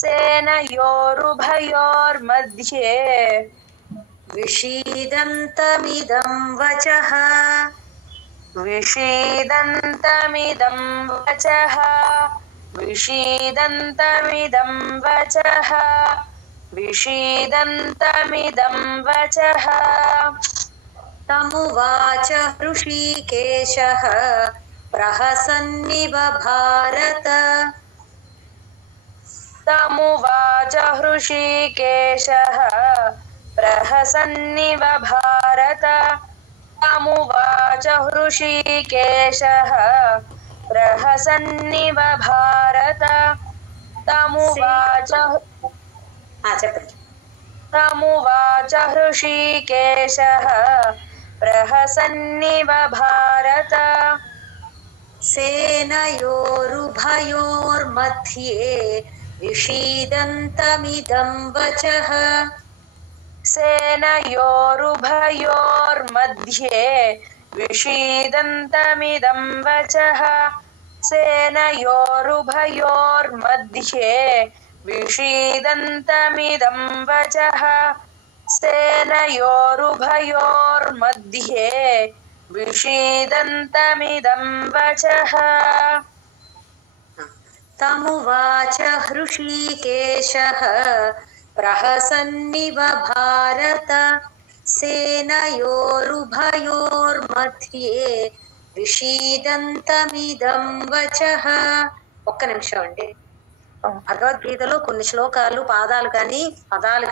सेनयोरुभयोर्मध्ये विषीदन्तमिदं वचः तमुवाच हृषीकेशः प्रहसन्निव भारत तमुवाच हृषीकेशः प्रहसन्निव भारत सेनयोरुभयोर्मध्ये विषीदन्तमिदं वचः तमुवाच हृषीकेशः प्रहसन्निव भारत सेनयोरुभयोर्मध्ये విషీదంతమిదం వచః. ఒక్క నిమిషం అండి. భగవద్గీతలో కొన్ని శ్లోకాలు పదాలు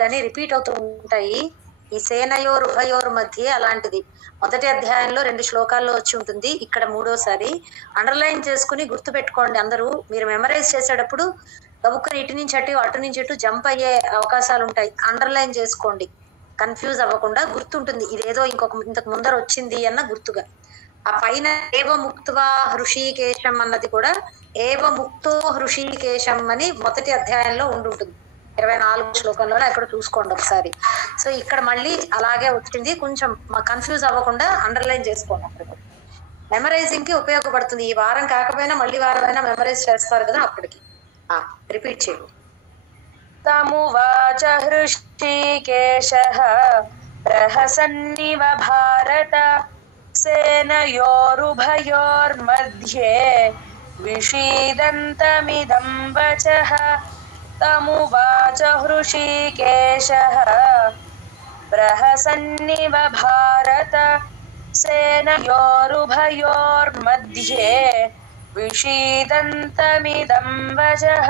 కానీ రిపీట్ అవుతూ ఉంటాయి. ఈ సేనయోరుభయోర్ మధ్య అలాంటిది మొదటి అధ్యాయంలో 2 శ్లోకాల్లో వచ్చి ఉంటుంది. ఇక్కడ 3వసారి అండర్లైన్ చేసుకుని గుర్తు పెట్టుకోండి. అందరూ మీరు మెమరైజ్ చేసేటప్పుడు గబుక్కుని ఇటు నుంచి అటు నుంచి ఇటు జంప్ అయ్యే అవకాశాలు ఉంటాయి. అండర్లైన్ చేసుకోండి, కన్ఫ్యూజ్ అవ్వకుండా గుర్తుంటుంది. ఇదేదో ఇంతకు ముందర వచ్చింది అన్న గుర్తుగా. ఆ పైన ఏవ ముక్త్వా హృషీకేశం అన్నది కూడా ఏవ ముక్తో హృషీకేశం అని మొదటి అధ్యాయంలో ఉండుంటుంది. 24 శ్లోకంలో అక్కడ చూసుకోండి ఒకసారి. సో ఇక్కడ మళ్ళీ అలాగే వచ్చింది. కొంచెం కన్ఫ్యూజ్ అవ్వకుండా అండర్లైన్ చేసుకోండి. అప్పుడు మెమరైజింగ్ కి ఉపయోగపడుతుంది. ఈ వారం కాకపోయినా మళ్ళీ వారమైనా మెమరైజ్ చేస్తారు కదా, అప్పటికి రిపీట్ చేయండి. తమువాచ హృషీకేశః ప్రహసన్నివ భారత సేనయోరుభయోర్मध्ये విషీదంతమిదం వచః. తమువాచ హృషీకేశః ప్రహసన్నివ భారత సేనయోరుభయోర్मध्ये విషీదంతమిదం వచః.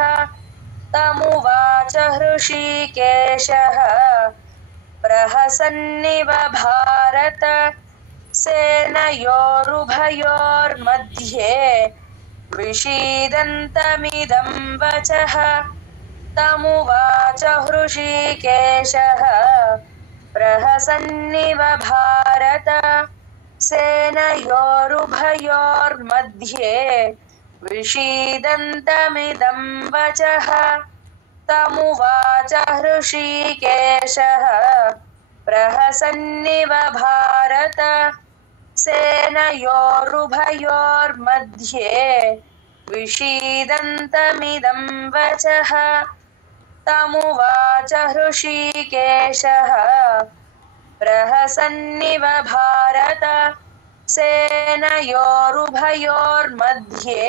తమువాచ హృషీకేశః ప్రహసన్నివ భారత సేనయోరుభయోర్मध्ये విషీదంతమిదం వచః. తమువాచ హృషీకేశః ప్రహసన్నివ భారత సేనయోరుభయోర్मध्ये విషీదంతమిదం వచః. తమువాచ హృషీకేశః ప్రహసన్నివ భారత సేనయోరుభయోర్मध्ये విషీదంతమిదం వచః. తమువాచ హృషీకేశః ప్రహసన్నివ భారత సేనయోరుభయోర్मध्ये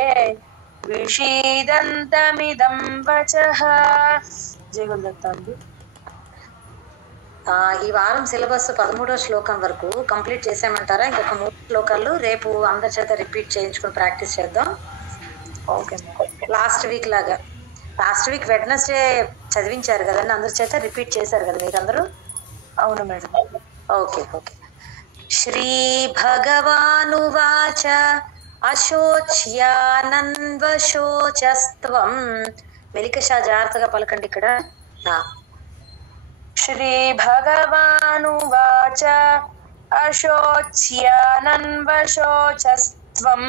విషీదంతమిదం వచః. జయగుందత్తాండి. ఈ వారం సిలబస్ 13వ శ్లోకం వరకు కంప్లీట్ చేసామంటారా? ఇంకొక 3 శ్లోకాలు రేపు అందరి చేత రిపీట్ చేయించుకుని ప్రాక్టీస్ చేద్దాం. ఓకే. లాస్ట్ వీక్ వెడ్నెస్డే చదివించారు కదండి, అందరి చేత రిపీట్ చేశారు కదా మీరందరూ? అవును మేడం. ఓకే. శ్రీ భగవానువాచ అశోచ్యానన్వశోచస్త్వం. మెలికషా జాగ్రత్తగా పలకండి ఇక్కడ. శ్రీ భగవానువాచ అశోచ్యానన్వశోచస్త్వం